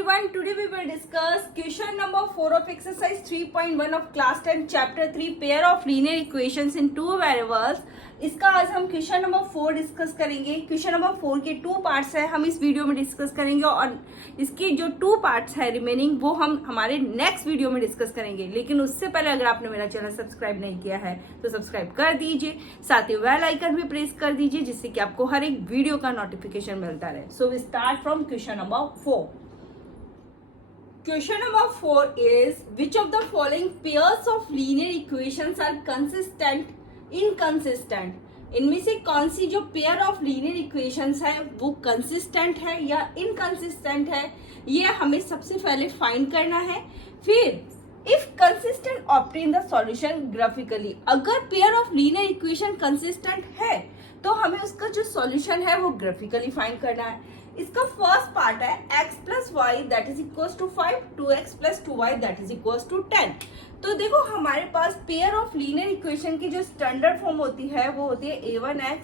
everyone, today we will discuss question number 4 of exercise 3.1 of class 10 chapter 3 pair of linear equations in two variables। इसका आज हम question number 4 discuss करेंगे। Question number 4 के 2 parts है, हम इस video में डिस्कस करेंगे और इसके जो 2 पार्ट्स है रिमेनिंग वो हम हमारे नेक्स्ट वीडियो में डिस्कस करेंगे। लेकिन उससे पहले अगर आपने मेरा चैनल सब्सक्राइब नहीं किया है तो सब्सक्राइब कर दीजिए, साथ ही बेल आइकन भी प्रेस कर दीजिए जिससे कि आपको हर एक वीडियो का नोटिफिकेशन मिलता रहे। So we start from question number 4। Question number 4 is which of the following pairs of linear equations are consistent, inconsistent? इनमें से कौन सी जो पेयर ऑफ लीनियर इक्वेशंस है वो कंसिस्टेंट है या इनकंसिस्टेंट है, ये हमें सबसे पहले फाइंड करना है। फिर if consistent obtain the solution graphically, अगर pair of linear equation consistent है तो हमें उसका जो सॉल्यूशन है वो ग्राफिकली फाइंड करना है। इसका फर्स्ट पार्ट है x plus y that is equals to 5, 2x plus 2y that is equals to 10। तो देखो हमारे पास पेयर ऑफ लीनियर इक्वेशन की जो स्टैंडर्ड फॉर्म होती है वो होती है a1x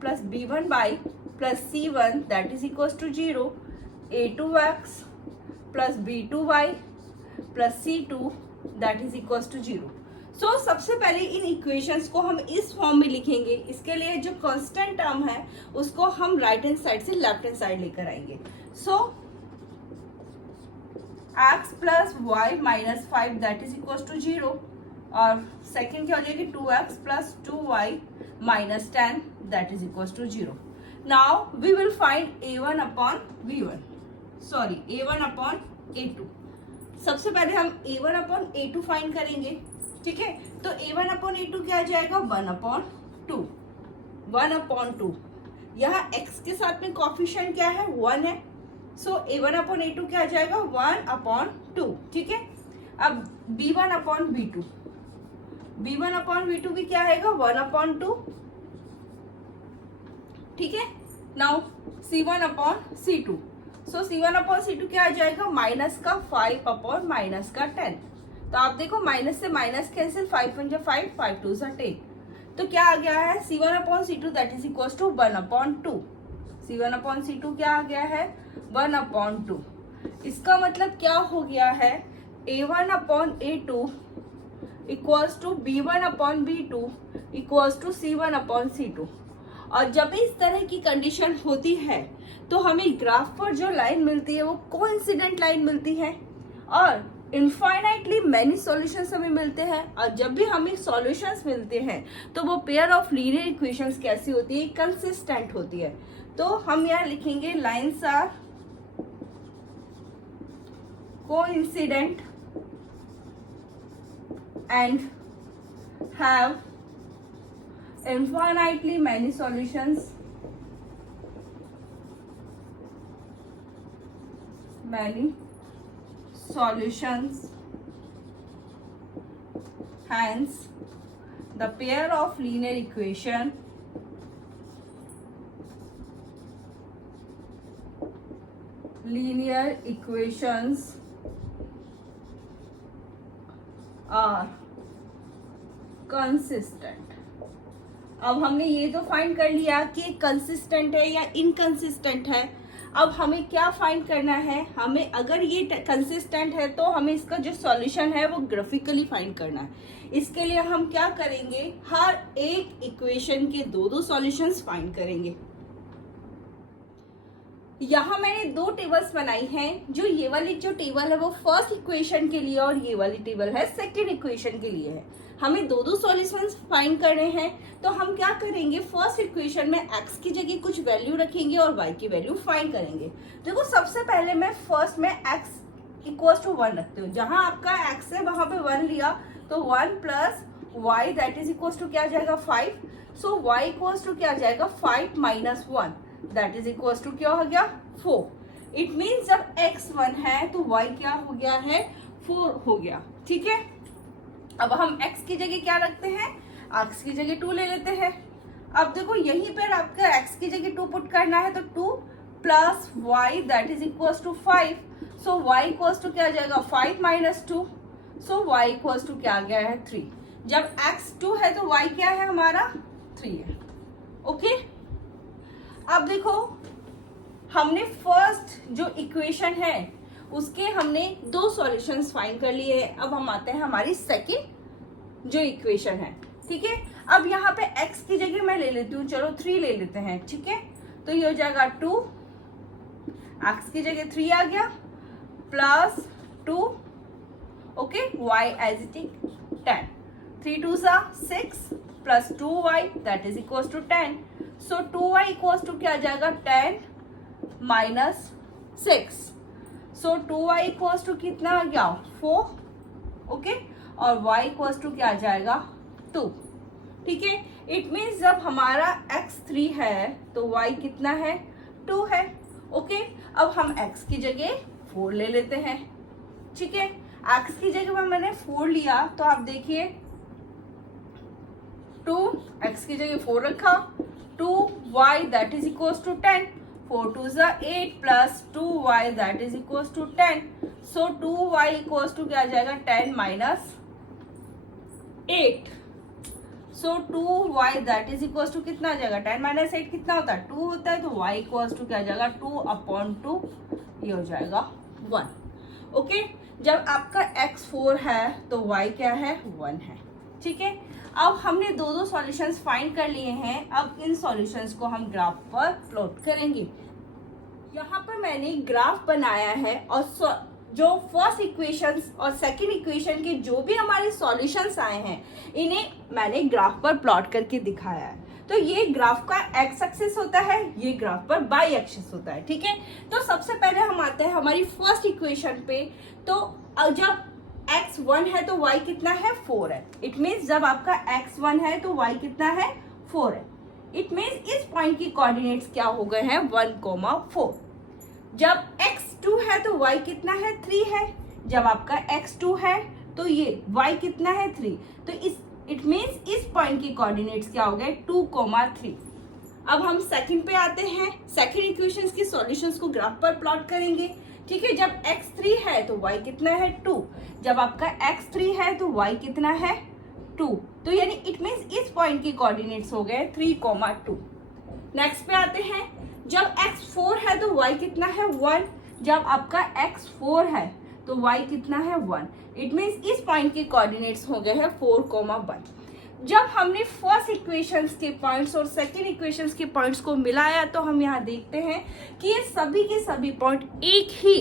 plus b1y plus c1 that is equals to 0, a2x plus b2y plus c2 that is equals to 0। So सबसे पहले इन इक्वेशंस को हम इस फॉर्म में लिखेंगे। इसके लिए जो कांस्टेंट टर्म है उसको हम राइट हैंड साइड से लेफ्ट हैंड साइड लेकर आएंगे। So x plus y minus 5 that is equal to 0 और सेकेंड क्या हो जाएगी 2x plus 2y minus 10 that is equal to 0। Now we will find a1 upon b1 sorry a1 upon a2। सबसे पहले हम a1 upon a2 find करेंगे, ठीक है। तो a1 अपॉन a2 क्या आ जाएगा 1 अपॉन 2, 1 अपॉन 2। यहाँ x के साथ में कॉफिशिएंट क्या है 1 है। सो a1 अपॉन a2 क्या आ जाएगा 1 अपॉन 2, ठीक है। अब b1 upon b2, b1 upon b2 भी क्या आएगा 1 अपॉन 2, ठीक है। नाउ c1 अपॉन c2, सो c1 अपॉन c2 क्या आ जाएगा माइनस का 5 अपॉन माइनस का 10। तो आप देखो माइनस से माइनस कैंसिल, 5 1 5, 5 2 10। तो क्या आ गया है c1 upon c2 that is equal to 1 upon 2। c1 upon c2 क्या आ गया है 1 अपॉन 2। इसका मतलब क्या हो गया है a1 upon a2 equals to b1 upon b2 equals to c1 upon c2। और जब इस तरह की कंडीशन होती है तो हमें ग्राफ पर जो लाइन मिलती है वो कोइंसिडेंट लाइन मिलती है और इनफाइनाइटली मैनी सॉल्यूशंस हमें मिलते हैं। और जब भी हमें सॉल्यूशंस मिलते हैं तो वो पेयर ऑफ लीनियर इक्वेशंस कैसी होती है कंसिस्टेंट होती है। तो हम यहाँ लिखेंगे lines are coincident and have infinitely many solutions, hence the pair of linear equations are consistent। अब हमने ये तो फाइंड कर लिया कि कंसिस्टेंट है या इनकंसिस्टेंट है। अब हमें क्या फाइंड करना है, हमें अगर ये कंसिस्टेंट है तो हमें इसका जो सॉल्यूशन है वो ग्राफिकली फाइंड करना है। इसके लिए हम क्या करेंगे हर एक इक्वेशन के दो सॉल्यूशंस फाइंड करेंगे। यहाँ मैंने 2 टेबल्स बनाई हैं। जो ये वाली जो टेबल है वो फर्स्ट इक्वेशन के लिए और ये वाली टेबल है सेकेंड इक्वेशन के लिए है। हमें दो सॉल्यूशंस फाइंड करने हैं। तो हम क्या करेंगे फर्स्ट इक्वेशन में x की जगह कुछ वैल्यू रखेंगे और y की वैल्यू फाइंड करेंगे। देखो सबसे पहले मैं फर्स्ट में x इक्वल्स टू 1 रखती हूँ। जहां आपका x है वहां पे 1 लिया तो 1 plus y that is equals to क्या आ जाएगा 5। सो y इक्वल्स टू क्या आ जाएगा 5 minus 1 that is equals to क्या हो गया 4। इट मीन्स जब x 1 है तो y क्या हो गया है 4 हो गया, ठीक है। अब हम x की जगह क्या रखते हैं x की जगह 2 ले लेते हैं। अब देखो यहीं पर आपका x की जगह 2 पुट करना है तो 2 plus y that is equals to 5। So y equals to क्या आ जाएगा 5 minus 2। So y equals to क्या आ गया है 3। जब x 2 है तो y क्या है हमारा 3 है, ओके। अब देखो हमने फर्स्ट जो इक्वेशन है उसके हमने 2 सॉल्यूशंस फाइंड कर लिए हैं। अब हम आते हैं हमारी सेकंड जो इक्वेशन है, ठीक है। अब यहाँ पे x की जगह मैं ले लेती हूँ, चलो 3 ले लेते हैं, ठीक है। तो ये हो जाएगा 2, x की जगह 3 आ गया, plus 2, okay, y as it is 10, 3 2 6 plus 2y that is equal to 10। So 2y equal to क्या आ जाएगा 10 minus 6। So 2y equal to कितना आ गया 4, ओके, और y इक्वल टू क्या आ जाएगा 2, ठीक है। इट मीन्स जब हमारा x 3 है तो y कितना है 2 है, ओके। अब हम x की जगह 4 ले लेते हैं, ठीक है। x की जगह में मैंने 4 लिया तो आप देखिए 2, x की जगह 4 रखा, 2y that is equal to 10, 4 2 8 plus 2y that is equal to 10। So 2y equal to क्या आ जाएगा 10 minus 8। So 2y that is equal to कितना आ जाएगा 10 माइनस 8 कितना होता है 2 होता है, तो y इक्वल टू क्या आ जाएगा 2/2, ये हो जाएगा 1, ओके। जब आपका x 4 है तो y क्या है 1 है, ठीक है। अब हमने 2 सॉल्यूशंस फाइंड कर लिए हैं। अब इन सॉल्यूशंस को हम ग्राफ पर प्लॉट करेंगे। यहाँ पर मैंने ग्राफ बनाया है और जो फर्स्ट इक्वेशंस और सेकंड इक्वेशन के जो भी हमारे सॉल्यूशंस आए हैं इन्हें मैंने ग्राफ पर प्लॉट करके दिखाया है। तो ये ग्राफ का एक्स एक्सिस होता है, ये ग्राफ पर वाई एक्सिस होता है, ठीक है। तो सबसे पहले हम आते हैं हमारी फर्स्ट इक्वेशन पे। तो जब x 1 है तो y कितना है 4 है। इट मीन्स जब आपका x 1 है तो y कितना है 4 है। इट मीन्स इस पॉइंट की कोऑर्डिनेट्स क्या हो गए हैं 1,4। जब x 2 है तो y कितना है 3 है। जब आपका x 2 है तो ये y कितना है 3। तो इट मीन्स इस पॉइंट की कोऑर्डिनेट्स क्या हो गए 2,3। अब हम सेकंड पे आते हैं। सेकंड इक्वेशंस की सॉल्यूशंस को ग्राफ पर प्लॉट करेंगे, ठीक है। जब x 3 है तो y कितना है 2। जब आपका x 3 है तो y कितना है 2। तो यानी इट मीन्स इस पॉइंट की कोऑर्डिनेट्स हो गए 3,2। नेक्स्ट पे आते हैं। जब x 4 है तो y कितना है 1। जब आपका x 4 है तो y कितना है 1। इट मीन्स इस पॉइंट के कोऑर्डिनेट्स हो गए हैं 4,1। जब हमने फर्स्ट इक्वेशंस के पॉइंट्स और सेकंड इक्वेशंस के पॉइंट्स को मिलाया तो हम यहाँ देखते हैं कि ये सभी के सभी पॉइंट एक ही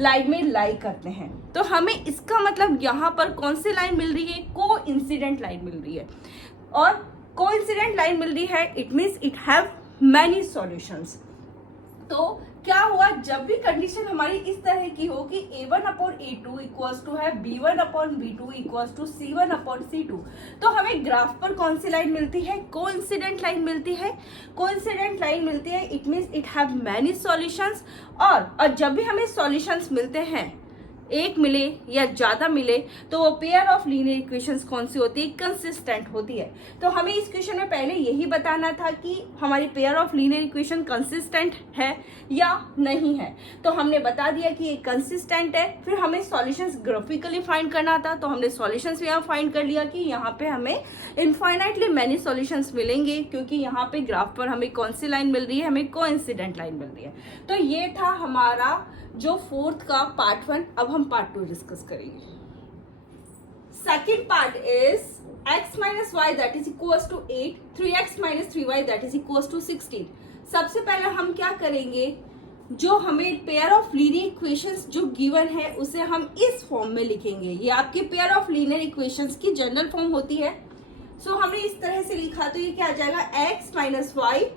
लाइन में लाई करते हैं। तो हमें इसका मतलब यहाँ पर कौन सी लाइन मिल रही है कोइंसिडेंट लाइन मिल रही है। और कोइंसिडेंट लाइन मिल रही है it means it have many solutions. तो क्या हुआ जब भी कंडीशन हमारी इस तरह की हो कि a1/a2 इक्वल्स टू है b1/b2 इक्वल्स टू c1/c2, तो हमें ग्राफ पर कौन सी लाइन मिलती है कोइंसिडेंट लाइन मिलती है। कोइंसिडेंट लाइन मिलती है it means it have many solutions. और जब भी हमें सॉल्यूशंस मिलते हैं एक मिले या ज्यादा मिले तो वो पेयर ऑफ लीनियर इक्वेशंस कौन सी होती है कंसिस्टेंट होती है। तो हमें इस क्वेश्चन में पहले यही बताना था कि हमारी pair of linear equation consistent है या नहीं है। तो हमने बता दिया कि ये कंसिस्टेंट है। फिर हमें सॉल्यूशंस ग्राफिकली फाइंड करना था, तो हमने सॉल्यूशंस यहाँ फाइंड कर लिया कि यहाँ पे हमें इनफाइनाइटली मैनी सॉल्यूशंस मिलेंगे, क्योंकि यहाँ पे ग्राफ पर हमें कौन सी लाइन मिल रही है हमें कोइंसिडेंट लाइन मिल रही है। तो ये था हमारा जो फोर्थ का पार्ट 1। अब हम पार्ट 2 डिस्कस करेंगे। Second part is x minus y that is equal to 8, 3x minus 3y that is equal to 16। सबसे पहले हम क्या करेंगे, जो हमें पेयर ऑफ लीनियर इक्वेशंस जो गिवन है उसे हम इस फॉर्म में लिखेंगे। ये आपके पेयर ऑफ लीनियर इक्वेशंस की जनरल फॉर्म होती है। सो हमने इस तरह से लिखा तो ये क्या आ जाएगा x minus y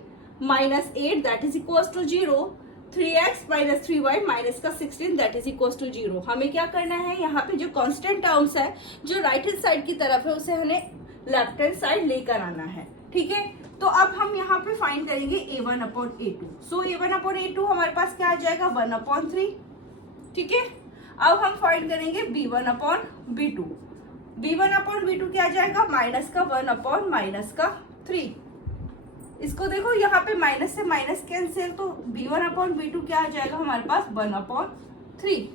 minus 8 that is equal to 0, 3x minus 3y minus का 16 दैट इज इक्वल टू 0। हमें क्या करना है यहाँ पे जो कांस्टेंट टर्म्स है जो राइट हैंड साइड की तरफ है उसे हमें लेफ्ट हैंड साइड लेकर आना है, ठीक है। तो अब हम यहाँ पे फाइंड करेंगे a1/a2। सो a1/a2 हमारे पास क्या आ जाएगा 1/3, ठीक है। अब हम फाइंड करेंगे b1/b2। b1/b2 क्या आ जाएगा माइनस का 1/-3। इसको देखो यहाँ पे माइनस से माइनस कैंसिल, तो b1/b2 क्या आ जाएगा हमारे पास 1/3।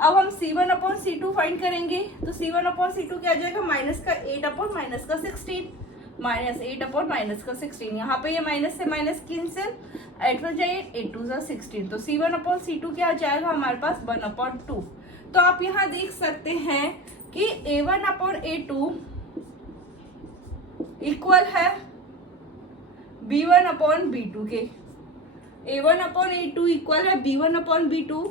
अब हम c1/c2 फाइंड करेंगे तो c1/c2 क्या आ जाएगा माइनस का 8/-16। -8 अपॉन माइनस का 16, यहाँ पे ये माइनस से माइनस कैंसिल, 8 हो जाए 8 2 जा 16, तो C1 अपॉन C2 क्या आ जाएगा हमारे पास 1 अपॉन 2। तो आप यहाँ देख सकते हैं कि A1 अपॉन A2 इक्वल है B1 अपॉन B2 के। A1 अपॉन A2 इक्वल है B1 upon B2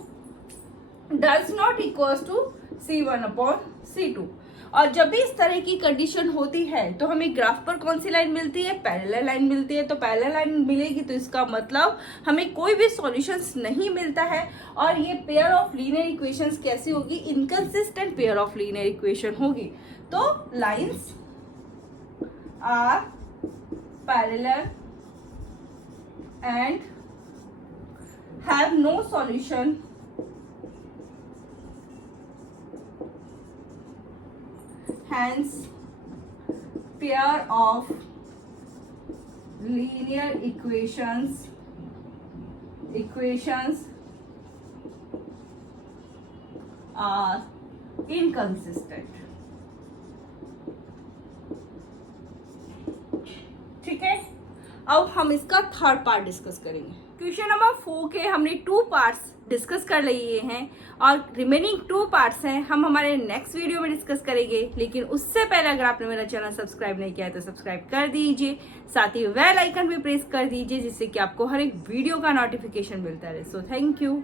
does not equal to C1 upon C2। और जब भी इस तरह की कंडीशन होती है तो हमें ग्राफ पर कौन सी लाइन मिलती है, पैरेलल लाइन मिलती है। तो पैरेलल लाइन मिलेगी तो इसका मतलब हमें कोई भी सॉल्यूशंस नहीं मिलता है, और ये पेयर ऑफ लीनियर इक्वेशंस कैसी होगी, inconsistent pair of linear equation होगी। तो lines are parallel and have no solution hence pair of linear equations are inconsistent। ठीक है, अब हम इसका थर्ड पार्ट डिस्कस करेंगे। क्वेश्चन नंबर 4 के हमने 2 पार्ट्स डिस्कस कर लिए हैं और रिमेनिंग 2 पार्ट्स हैं हम हमारे नेक्स्ट वीडियो में डिस्कस करेंगे। लेकिन उससे पहले अगर आपने मेरा चैनल सब्सक्राइब नहीं किया है तो सब्सक्राइब कर दीजिए, साथ ही बेल आइकन भी प्रेस कर दीजिए जिससे कि आपको हर एक वीडियो का नोटिफिकेशन मिलता रहे। So thank you.